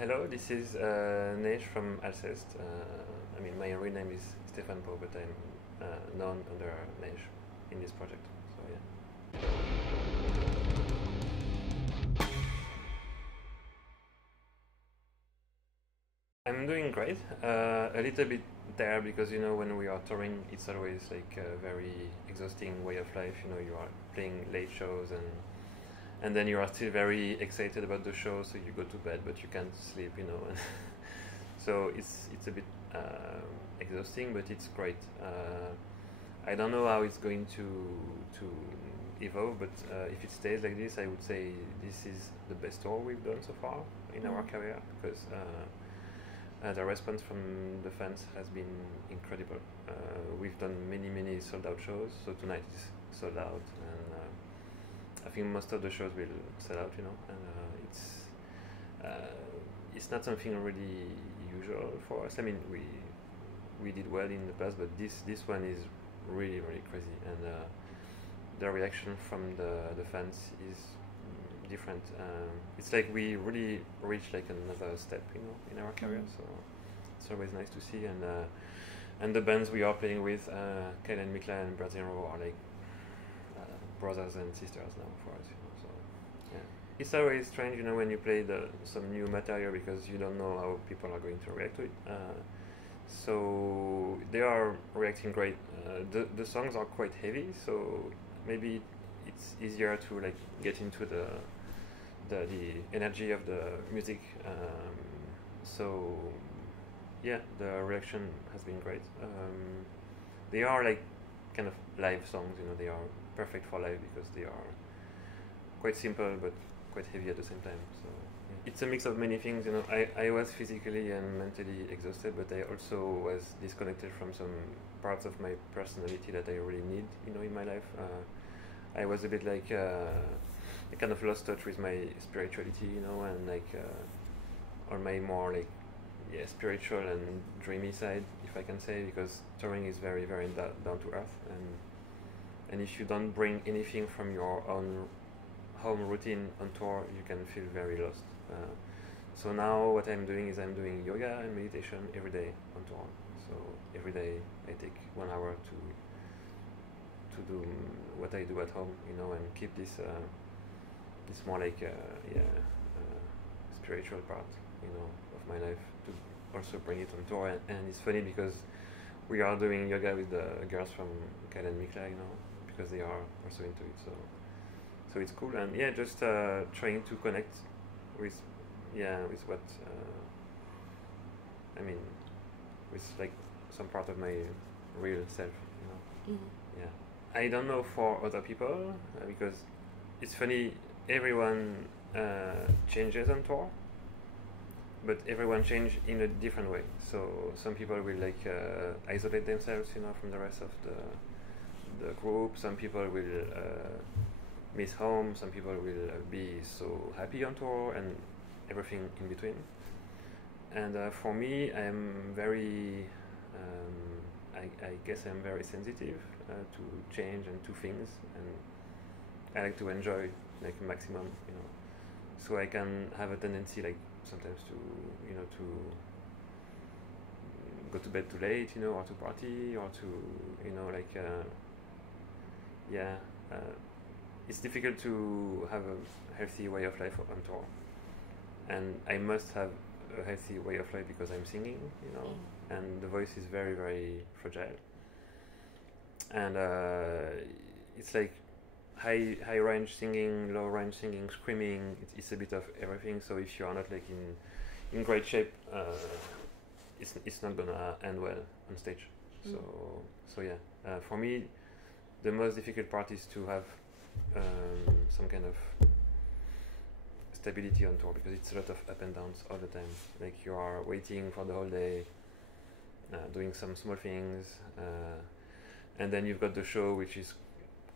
Hello, this is Nesh from Alcest. My real name is Stefan Po, but I'm known under Nesh in this project. So yeah. I'm doing great. A little bit there because when we are touring, it's always like a very exhausting way of life. You are playing late shows and then you are still very excited about the show, so you go to bed but you can't sleep. So it's a bit exhausting, but it's great. I don't know how it's going to evolve, but if it stays like this, I would say this is the best tour we've done so far in our career, because the response from the fans has been incredible. We've done many sold out shows, so tonight is sold out, and I think most of the shows will sell out, and it's not something really usual for us. We did well in the past, but this one is really crazy, and the reaction from the fans is different. It's like we really reached like another step, in our career. So it's always nice to see, and the bands we are playing with, Kyle and Mikla and Brad Zero, are like brothers and sisters now for us. So yeah, it's always strange, when you play some new material, because you don't know how people are going to react to it. So they are reacting great. The songs are quite heavy, so maybe it's easier to like get into the energy of the music. So yeah, the reaction has been great. They are like kind of live songs, they are perfect for live because they are quite simple but quite heavy at the same time. So yeah. It's a mix of many things. I was physically and mentally exhausted, but I also was disconnected from some parts of my personality that I really need, in my life. I was a bit like I kind of lost touch with my spirituality, and like on my more like spiritual and dreamy side, if I can say, because touring is very down to earth, and if you don't bring anything from your own home routine on tour, you can feel very lost. So now what I'm doing is I'm doing yoga and meditation every day on tour. So every day I take 1 hour to do what I do at home, and keep this more like spiritual part, of my life, to also bring it on tour. And it's funny because we are doing yoga with the girls from Kyle and Mikla, because they are also into it. So it's cool, and yeah, just trying to connect with with what with like some part of my real self, Yeah, I don't know for other people, because it's funny. Everyone changes on tour, but everyone change in a different way. So some people will like isolate themselves, from the rest of the group. Some people will miss home. Some people will be so happy on tour, and everything in between. And for me, I'm very, I guess I'm very sensitive to change and to things, and I like to enjoy like maximum, So I can have a tendency, like sometimes, to to go to bed too late, or to party, or to like yeah. It's difficult to have a healthy way of life on tour, and I must have a healthy way of life because I'm singing, and the voice is very fragile, and it's like high range singing, low range singing, screaming. It's a bit of everything. So if you are not like in great shape, it's not gonna end well on stage. So yeah, for me, the most difficult part is to have some kind of stability on tour, because it's a lot of up and downs all the time. Like you are waiting for the whole day, doing some small things, and then you've got the show, which is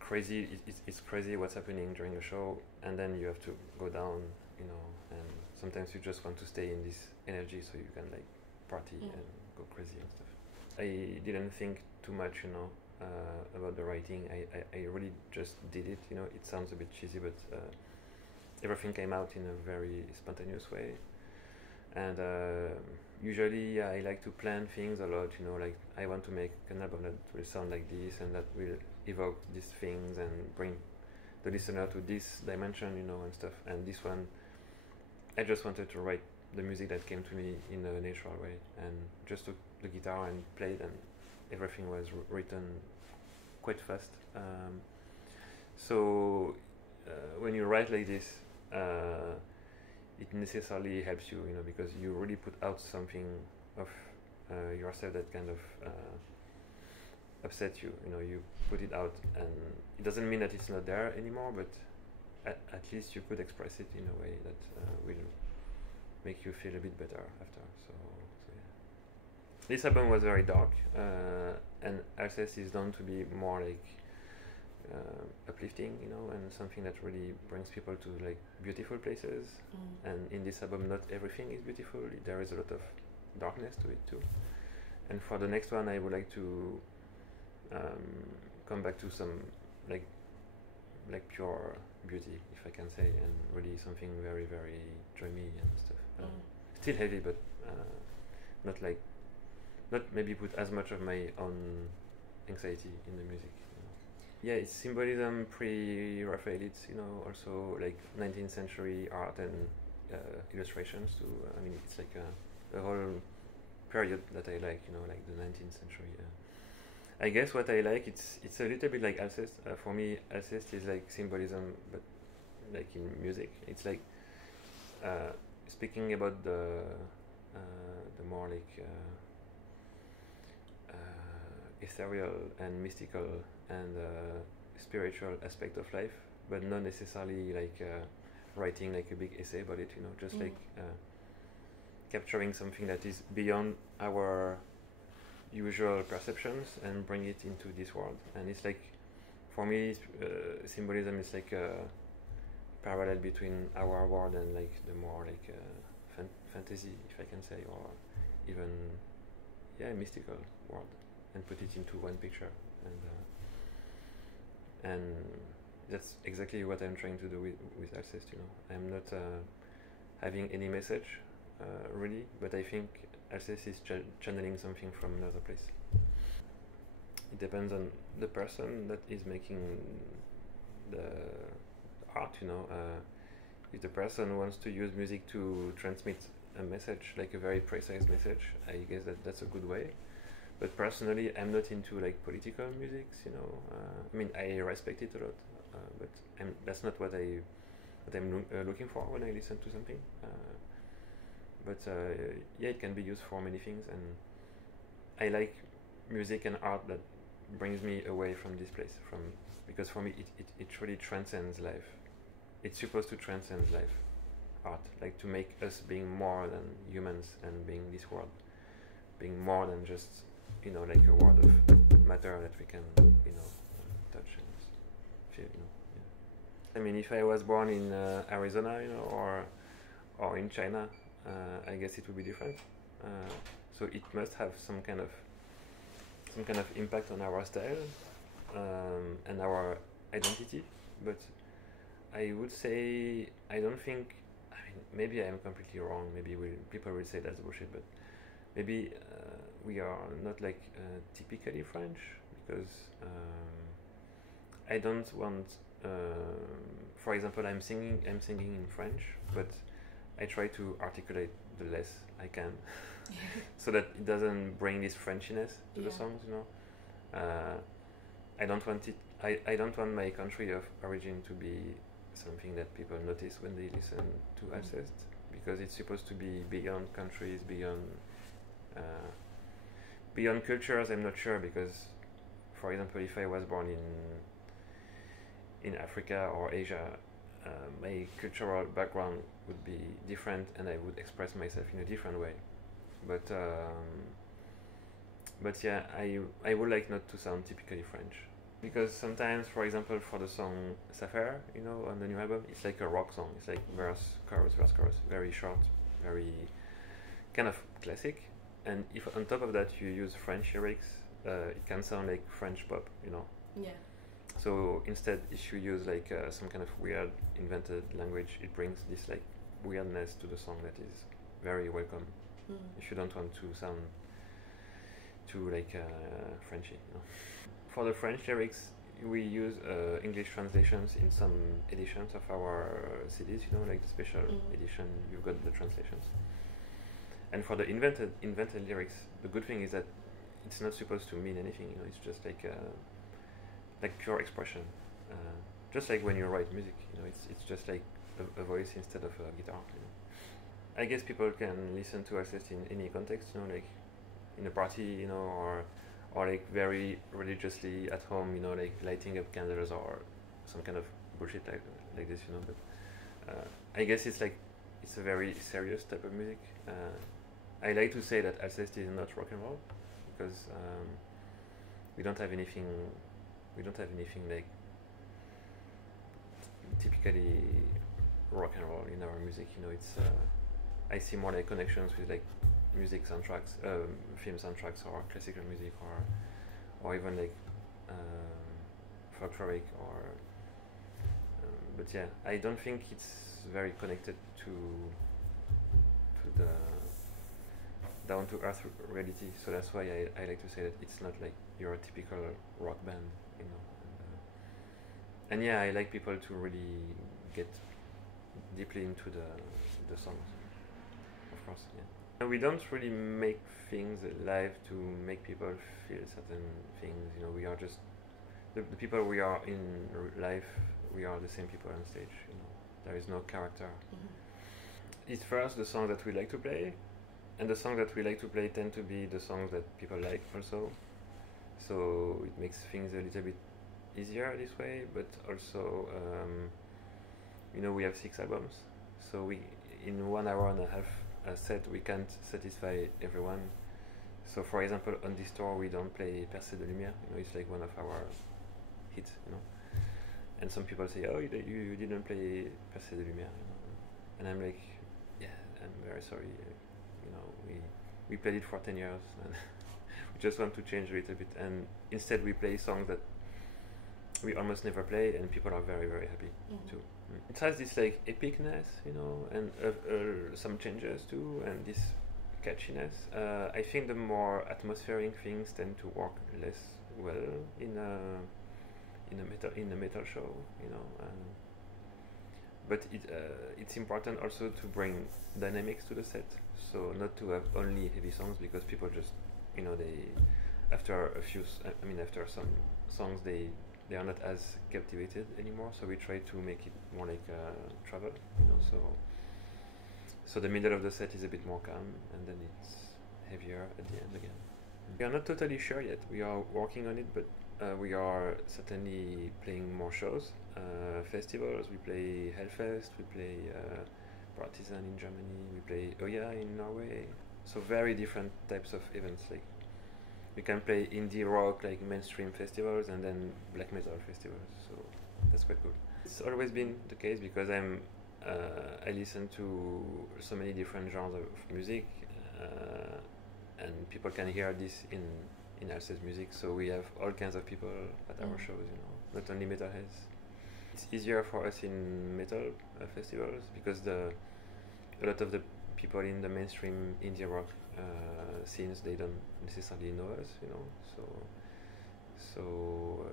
crazy. It's crazy what's happening during the show, and then you have to go down, and sometimes you just want to stay in this energy so you can like party and go crazy and stuff. I didn't think too much, about the writing. I really just did it. It sounds a bit cheesy, but everything came out in a very spontaneous way, and usually I like to plan things a lot, you know, like I want to make an album that will sound like this and that will evoke these things and bring the listener to this dimension, you know, and stuff. And this one, I just wanted to write the music that came to me in a natural way, and just took the guitar and played, and everything was written quite fast. So when you write like this, it necessarily helps you, you know, because you really put out something of yourself that kind of upset you. You know, you put it out, and it doesn't mean that it's not there anymore, but at least you could express it in a way that will make you feel a bit better after. So yeah. This album was very dark, and Alceste is done to be more like uplifting, you know, and something that really brings people to like beautiful places. And in this album, not everything is beautiful. There is a lot of darkness to it too. And for the next one, I would like to come back to some like pure beauty, if I can say, and really something very, very dreamy and stuff. Still heavy, but not maybe put as much of my own anxiety in the music. Yeah, it's symbolism pre-Raphaelites, you know, also like 19th century art and illustrations too. I mean, it's like a whole period that I like, you know, like the 19th century. I guess what I like, it's a little bit like Alceste. For me, Alceste is like symbolism, but like in music. It's like speaking about the more like ethereal and mystical and spiritual aspect of life, but not necessarily like writing like a big essay about it, you know, just like capturing something that is beyond our usual perceptions and bring it into this world. And it's like, for me, symbolism is like a parallel between our world and like the more like fantasy, if I can say, or even mystical world, and put it into one picture. And that's exactly what I'm trying to do with Alceste, you know. I'm not having any message really, but I think Alceste is channeling something from another place. It depends on the person that is making the art, you know. If the person wants to use music to transmit a message, like a very precise message, I guess that's a good way. But personally, I'm not into like political musics, you know. I mean, I respect it a lot, but that's not what I'm looking for when I listen to something. But it can be used for many things, and I like music and art that brings me away from this place, because for me it really transcends life. It's supposed to transcend life, art, like to make us being more than humans and being this world, being more than just, you know, like a world of matter that we can, you know, touch and feel, you know. Yeah. I mean, if I was born in Arizona, you know, or in China, I guess it would be different. So it must have some kind of impact on our style and our identity. But I would say, I don't think, I mean, maybe I am completely wrong, maybe people will say that's bullshit, but maybe we are not like typically French, because I don't want, for example, I'm singing in French, but I try to articulate the less I can, so that it doesn't bring this Frenchiness to the songs, you know. I don't want it. I don't want my country of origin to be something that people notice when they listen to Alceste, because it's supposed to be beyond countries, beyond cultures. I'm not sure, because, for example, if I was born in Africa or Asia, my cultural background would be different, and I would express myself in a different way. But yeah, I would like not to sound typically French, because sometimes, for example, for the song Sapphire, you know, on the new album, it's like a rock song. It's like verse, chorus, very short, very kind of classic. And if on top of that you use French lyrics, it can sound like French pop, you know. Yeah. So instead, if you use like some kind of weird invented language, it brings this like weirdness to the song that is very welcome if you don't want to sound too like Frenchy. You know? For the French lyrics, we use English translations in some editions of our CDs. You know, like the special edition, you've got the translations. And for the invented lyrics, the good thing is that it's not supposed to mean anything. You know, it's just like pure expression. Just like when you write music, you know, it's just like a voice instead of a guitar. You know? I guess people can listen to Alceste in any context. You know, like in a party, you know, or like very religiously at home. You know, like lighting up candles or some kind of bullshit like this. You know, but I guess it's a very serious type of music. I like to say that Alceste is not rock and roll because we don't have anything like typically rock and roll in our music. You know, it's I see more like connections with like music soundtracks, film soundtracks, or classical music, or even like folkloric, or but yeah, I don't think it's very connected to the down to earth reality. So that's why I like to say that it's not like your typical rock band, you know. And yeah, I like people to really get deeply into the songs, of course. Yeah. And we don't really make things live to make people feel certain things. You know, we are just the people we are in life. We are the same people on stage. You know, there is no character. It's first the song that we like to play, and the songs that we like to play tend to be the songs that people like also. So it makes things a little bit easier this way, but also you know, we have 6 albums, so we in 1 hour and a half set we can't satisfy everyone. So for example, on this tour we don't play Percée de Lumière. You know, it's like one of our hits, you know, and some people say, oh, you didn't play Percée de Lumière, you know? And I'm like, yeah, I'm very sorry, you know, we played it for 10 years and we just want to change a little bit, and instead we play songs that we almost never play, and people are very, very happy too. It has this like epicness, you know, and some changes too, and this catchiness. I think the more atmospheric things tend to work less well in a metal show, you know. But it's important also to bring dynamics to the set, so not to have only heavy songs, because people just, you know, after some songs they are not as captivated anymore. So we try to make it more like travel, you know. So the middle of the set is a bit more calm, and then it's heavier at the end again. We are not totally sure yet. We are working on it, but we are certainly playing more shows, festivals. We play Hellfest, we play Partisan in Germany, we play Oya in Norway. So very different types of events. Like we can play indie rock, like mainstream festivals, and then black metal festivals. So that's quite cool. It's always been the case because I listen to so many different genres of music, and people can hear this in Alceste music. So we have all kinds of people at our shows, you know, not only metalheads. It's easier for us in metal festivals because a lot of the people in the mainstream indie rock scenes, they don't necessarily know us, you know. So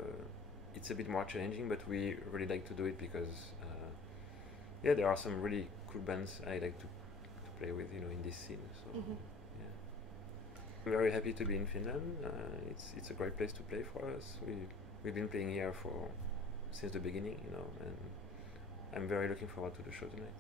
it's a bit more challenging, but we really like to do it because yeah, there are some really cool bands I like to play with, you know, in this scene. So yeah, I'm very happy to be in Finland. It's a great place to play for us. We've been playing here since the beginning, you know, and I'm very looking forward to the show tonight.